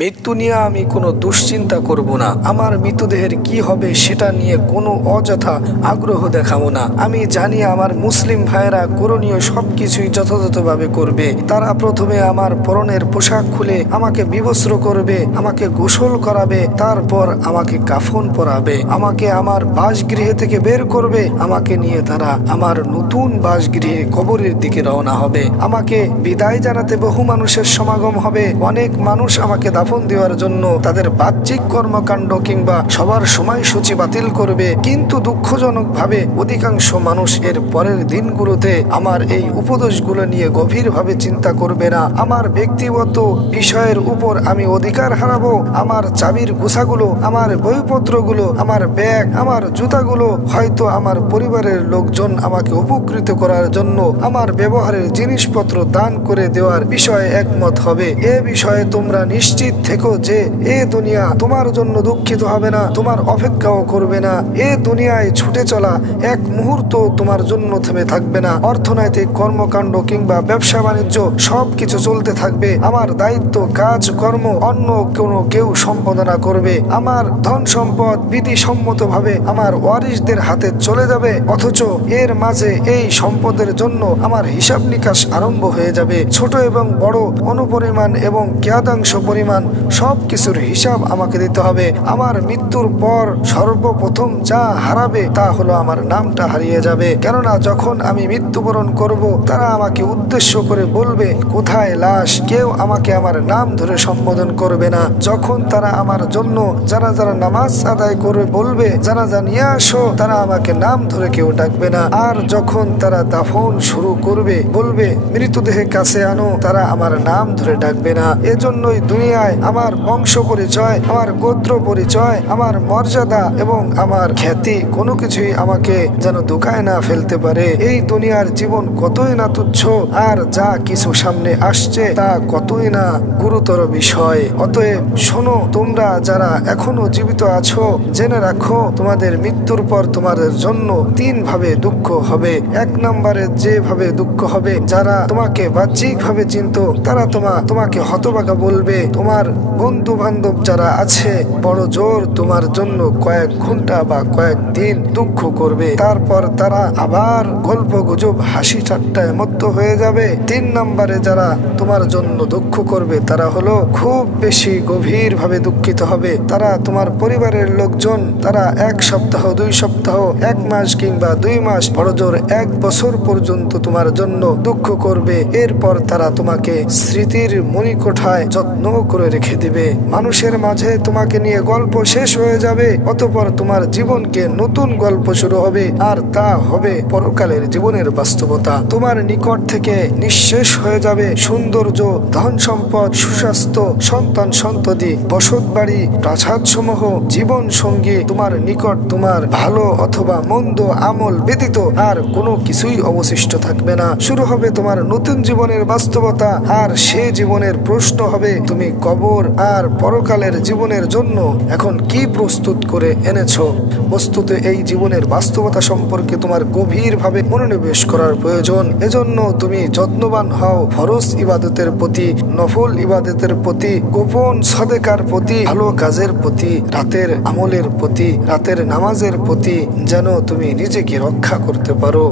মৃত্যু নিয়ে আমি কোনো দুশ্চিন্তা করব না। আমার মৃতদেহের কি হবে সেটা নিয়ে কোনো অযথা আগ্রহ দেখাবো না। আমি জানি আমার মুসলিম ভাইয়েরা করণীয় সবকিছুই যথাযথভাবে করবে। তারা প্রথমে আমার পরনের পোশাক খুলে আমাকে বিবস্ত্র করবে, আমাকে গোসল করাবে, তারপর আমাকে কাফন পরাবে, আমাকে আমার বাসগৃহে থেকে বের করবে, আমাকে নিয়ে তারা আমার নতুন বাসগৃহে কবরের দিকে রওনা হবে। আমাকে বিদায় জানাতে বহু মানুষের সমাগম হবে। অনেক মানুষ আমাকে দাফন দেওয়ার জন্য তাদের বাহ্যিক কর্মকাণ্ড কিংবা সবার সময়সূচি বাতিল করবে, কিন্তু দুঃখজনকভাবে অধিকাংশ মানুষ এর পরের দিনগুলোতে আমার এই উপদেশগুলো নিয়ে গভীরভাবে চিন্তা করবে না। আমার ব্যক্তিগত বিষয়ের উপর আমি অধিকার হারাবো। আমার চাবির গোছাগুলো, আমার বইপত্রগুলো, আমার ব্যাগ, আমার জুতাগুলো হয়তো আমার পরিবারের লোকজন আমাকে উপকৃত করার জন্য আমার ব্যবহারের জিনিসপত্র দান করে দেওয়ার বিষয়ে একমত হবে। এ বিষয়ে তোমরা নিশ্চিত থেকো যে এ দুনিয়া তোমার জন্য দুঃখিত হবে না, তোমার অপেক্ষাও করবে না। এ দুনিয়ায় ছুটে চলা এক মুহূর্ত তোমার জন্য থেমে থাকবে না। অর্থনৈতিক কর্মকাণ্ড কিংবা ব্যবসা বাণিজ্য সবকিছু চলতে থাকবে। আমার দায়িত্ব, কাজ, কর্ম অন্য কোনো কেউ সম্পাদনা করবে। আমার ধন সম্পদ বিধিসম্মতভাবে আমার ওয়ারিসদের হাতে চলে যাবে, অথচ এর মাঝে এই সম্পদের জন্য আমার হিসাব নিকাশ আরম্ভ হয়ে যাবে। ছোট এবং বড় অনুপরিমাণ এবং কেয়াদাংশ পরিমাণ সবকিছুর হিসাব আমাকে দিতে হবে। আমার মৃত্যুর পর সর্বপ্রথম যা হারাবে তা হলো আমার নামটা হারিয়ে যাবে। কেননা যখন আমি মৃত্যুবরণ করব, তারা আমাকে উদ্দেশ্য করে বলবে, কোথায় লাশ? কেউ আমাকে আমার নাম ধরে সম্বোধন করবে না। যখন তারা আমার জন্য যারা নামাজ আদায় করে বলবে, জানাজা নিয়ে আসো, তারা আমাকে নাম ধরে কেউ ডাকবে না। আর যখন তারা দাফন শুরু করবে, বলবে মৃতদেহের কাছে আনো, তারা আমার নাম ধরে ডাকবে না। এজন্যই দুনিয়ায় আমার বংশ পরিচয়, আমার গোত্র পরিচয়, আমার মর্যাদা এবং আমার খ্যাতি কোনো কিছুই আমাকে যেন ধোঁকায় না ফেলতে পারে। এই দুনিয়ার জীবন কতই না তুচ্ছ, আর যা কিছু সামনে আসছে তা কতই না গুরুতর বিষয়। অতএব শোনো, তোমরা যারা এখনো জীবিত আছো, জেনে রাখো তোমাদের মৃত্যুর পর তোমাদের জন্য তিন ভাবে দুঃখ হবে। এক নম্বরে যেভাবে দুঃখ হবে, যারা তোমাকে বাহ্যিক ভাবে চিনত তারা তোমাকে হতভাগা বলবে। তোমার বন্ধু বান্ধব যারা আছে বড় জোর তোমার জন্য কয়েক ঘন্টা বা কয়েক দিন দুঃখ করবে, তারপর তারা আবার গল্প গুজব হাসি ঠাট্টায় মত্ত হয়ে যাবে। তিন নম্বরে যারা তোমার জন্য দুঃখ করবে তারা হলো খুব বেশি গভীর ভাবে দুঃখিত হবে। তারা তোমার পরিবারের লোকজন, তারা এক সপ্তাহ, 2 সপ্তাহ, 1 মাস কিংবা 2 মাস, বড় জোর 1 বছর পর্যন্ত তোমার জন্য দুঃখ করবে। এরপর তারা তোমাকে স্মৃতির মণিকোঠায় যত্ন করে রেখে দিবে। মানুষের মাঝে তোমাকে নিয়ে গল্প শেষ হয়ে যাবে, অতঃপর তোমার জীবনকে নতুন গল্প শুরু হবে, আর তা হবে পরকালের জীবনের বাস্তবতা। তোমার নিকট থেকে নিঃশেষ হয়ে যাবে সৌন্দর্য, ধন সম্পদ, সুস্বাস্থ্য, সন্তান সন্ততি, বসত বাড়ি, প্রাসাদ সমূহ, জীবন সঙ্গী। তোমার নিকট তোমার ভালো অথবা মন্দ আমল ব্যতীত আর কোনো কিছুই অবশিষ্ট থাকবে না। শুরু হবে তোমার নতুন জীবনের বাস্তবতা, আর সে জীবনের প্রশ্ন হবে তুমি কবর আর পরকালের জীবনের জন্য এখন কি প্রস্তুত করে এনেছো। বস্তুত এই জীবনের বাস্তবতা সম্পর্কে তোমার গভীরভাবে মনোনিবেশ করার প্রয়োজন। এজন্য তুমি যত্নবান হও ফরজ ইবাদতের প্রতি, নফল ইবাদতের প্রতি, গোপন সাদেকার প্রতি, ভালো কাজের প্রতি, রাতের আমলের প্রতি, রাতের নামাজের প্রতি, যেন তুমি নিজেকে রক্ষা করতে পারো।